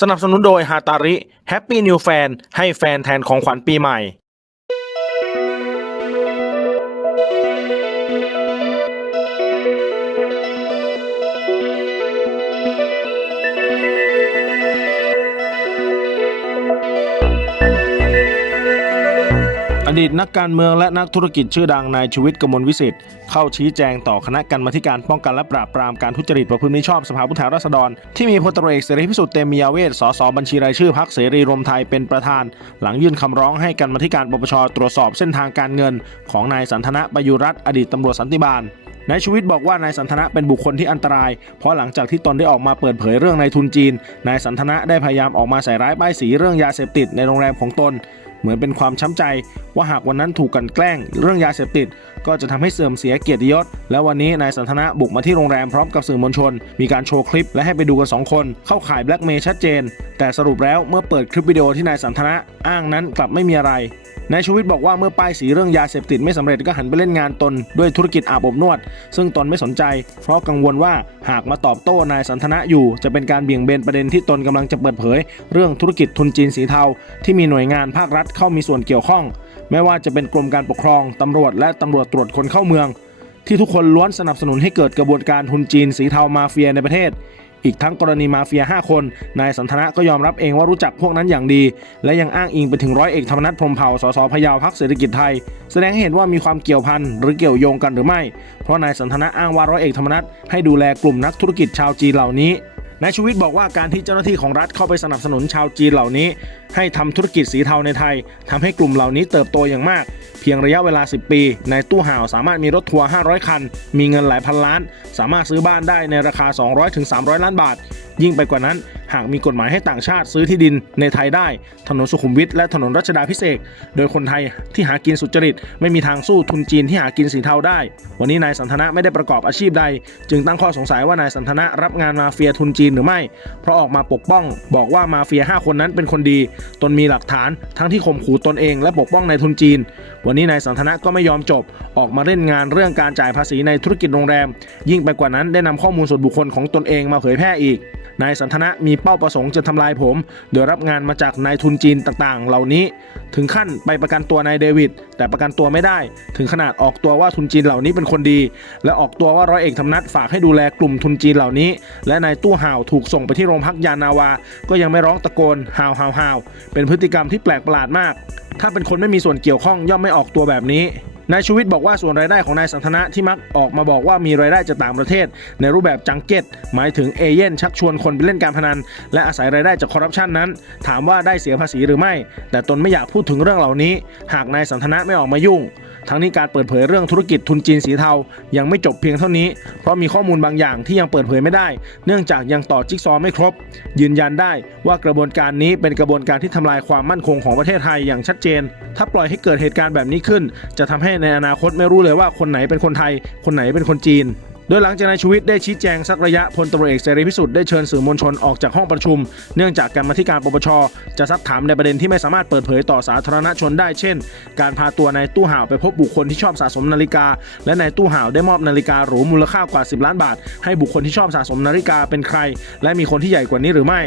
สนับสนุนโดยฮาตาริแฮปปี้นิวแฟนให้แฟนแทนของขวัญปีใหม่ ดีตนักการเมืองและนักธุรกิจชื่อดังนายชีวิตกมลวิสิทธิ์เข้าชี้แจงต่อคณะกรรมาการป้องกันและปราบปรามการทุจริตประพฤติมิชอบสภาผู้แทนราษฎร ที่มีพลตรเอกเสรีพิสุทธิ์เตมียเวทสสบัญชีรายชื่อพักเสรีรวมไทยเป็นประธาน หลังยื่นคำร้องให้กรรมาการปปชตรวจสอบเส้นทางการเงิน ของนายสันทนะประยุรัตอดีตตำรวจสันติบาลนายชูวิทย์บอกว่านายสันทนะเป็นบุคคลที่อันตราย เพราะหลังจากที่ตนได้ออกมาเปิดเผยเรื่องนายทุนจีน นายสันทนะได้พยายามออกมาใส่ร้ายป้ายสีเรื่องยาเสพติดในโรงแรมของตน เหมือนเป็นความช้ำใจว่าหากวันนั้นถูกกันแกล้งเรื่องยาเสพติด ก็จะทำให้เสื่อมเสียเกียรติยศ และวันนี้นายสันทนะบุกมาที่โรงแรมพร้อมกับสื่อมวลชน มีการโชว์คลิปและให้ไปดูกันสองคน เข้าข่ายแบล็กเมย์ชัดเจน แต่สรุปแล้วเมื่อเปิดคลิปวิดีโอที่นายสันทนะอ้างนั้นกลับไม่มีอะไรนายชูวิทย์บอกว่าเมื่อป้ายสีเรื่องยาเสพติดไม่สำเร็จก็หันไปเล่นงานตนด้วยธุรกิจอาบอบนวด ซึ่งตนไม่สนใจ เพราะกังวลว่าหากมาตอบโต้นายสันทนะอยู่ จะเป็นการเบี่ยงเบนประเด็นที่ตนกำลังจะเปิดเผย เรื่องธุรกิจทุนจีนสีเทา ที่มีหน่วยงานภาครัฐเข้ามีส่วนเกี่ยวข้อง ไม่ว่าจะเป็นกรมการปกครองตำรวจและตำรวจตรวจคนเข้าเมือง ที่ทุกคนล้วนสนับสนุนให้เกิดกระบวนการทุนจีนสีเทามาเฟียในประเทศ อีกทั้งกรณีมาเฟีย 5 คน นายสันทนะก็ยอมรับเองว่ารู้จักพวกนั้นอย่างดี และยังอ้างอิงไปถึงร้อยเอกธรรมนัฐพรมเผ่าสสพยาวพักเศรษฐกิจไทย แสดงให้เห็นว่ามีความเกี่ยวพันหรือเกี่ยวโยงกันหรือไม่ เพราะนายสันทนะอ้างว่าร้อยเอกธรรมนัฐให้ดูแลกลุ่มนักธุรกิจชาวจีนเหล่านี้ นายชูวิทย์บอกว่าการที่เจ้าหน้าที่ของรัฐเข้าไปสนับสนุนชาวจีนเหล่านี้ ให้ทำธุรกิจสีเทาในไทยทำให้กลุ่มเหล่านี้เติบโตอย่างมาก เพียงระยะเวลา 10 ปี ในตู้ห่าวสามารถมีรถทัวร์ 500 คัน มีเงินหลายพันล้าน สามารถซื้อบ้านได้ในราคา 200-300 ล้านบาท ยิ่งไปกว่านั้น หากมีกฎหมายให้ต่างชาติซื้อที่ดินในไทยได้ ถนนสุขุมวิทและถนนรัชดาพิเศษ โดยคนไทยที่หากินสุจริต ไม่มีทางสู้ทุนจีนที่หากินสีเทาได้ วันนี้นายสันทนะไม่ได้ประกอบอาชีพใด จึงตั้งข้อสงสัยว่านายสันทนะรับงานมาเฟียทุนจีนหรือไม่ เพราะออกมาปกป้อง บอกว่ามาเฟีย 5 คนนั้นเป็นคนดี ตนมีหลักฐานทั้งที่ข่มขู่ตนเองและปกป้องนายทุนจีน วันนี้นายสันทนะก็ไม่ยอมจบ ออกมาเล่นงานเรื่องการจ่ายภาษีในธุรกิจโรงแรม ยิ่งไปกว่านั้นได้นำข้อมูลส่วนบุคคลของตนเองมาเผยแพร่อีก นายสันทนะมีเป้าประสงค์จะทำลายผม โดยรับงานมาจากนายทุนจีนต่างๆ เหล่านี้ ถึงขั้นไปประกันตัวนายเดวิดแต่ประกันตัวไม่ได้ ถึงขนาดออกตัวว่าทุนจีนเหล่านี้เป็นคนดี และออกตัวว่าร้อยเอกธรรมนัฐฝากให้ดูแลกลุ่มทุนจีนเหล่านี้ และนายตู้ห่าวถูกส่งไปที่โรงพักยานาวา ก็ยังไม่ร้องตะโกนห่าวห่าวห่าวเป็นพฤติกรรมที่แปลกประหลาดมาก ถ้าเป็นคนไม่มีส่วนเกี่ยวข้องย่อมไม่ออกตัวแบบนี้ นายชูวิทย์บอกว่าส่วนรายได้ของนายสันทนะที่มักออกมาบอกว่ามีรายได้จากต่างประเทศ ในรูปแบบจังเก็ต หมายถึงเอเย่นชักชวนคนไปเล่นการพนัน และอาศัยรายได้จากคอร์รัปชันนั้น ถามว่าได้เสียภาษีหรือไม่ แต่ตนไม่อยากพูดถึงเรื่องเหล่านี้ หากนายสันทนะไม่ออกมายุ่ง ทั้งนี้การเปิดเผยเรื่องธุรกิจทุนจีนสีเทา ยังไม่จบเพียงเท่านี้ เพราะมีข้อมูลบางอย่างที่ยังเปิดเผยไม่ได้ เนื่องจากยังต่อจิ๊กซอว์ไม่ครบ ยืนยันได้ว่ากระบวนการนี้เป็นกระบวนการที่ทำลายความมั่นคงของประเทศไทยอย่างชัดเจน ถ้าปล่อยให้เกิดเหตุการณ์แบบนี้ขึ้น จะทำให้ในอนาคตไม่รู้เลยว่าคนไหนเป็นคนไทย คนไหนเป็นคนจีน ดยหลังจากนายชูวิทย์ได้ชี้แจงสักระยะพลตำรวจเอกเสรีพิสุทธิ์ได้เชิญสื่อมวลชนออกจากห้องประชุม เนื่องจากการมาธิการปปชจะซักถามในประเด็นที่ไม่สามารถเปิดเผยต่อสาธารณชนได้เช่น การพาตัวนายตู้ห่าวไปพบบุคคลที่ชอบสะสมนาฬิกา และนายตู้ห่าวได้มอบนาฬิกาหรูมูลค่ากว่า 10 ล้านบาท ให้บุคคลที่ชอบสะสมนาฬิกาเป็นใคร และมีคนที่ใหญ่กว่านี้หรือไม่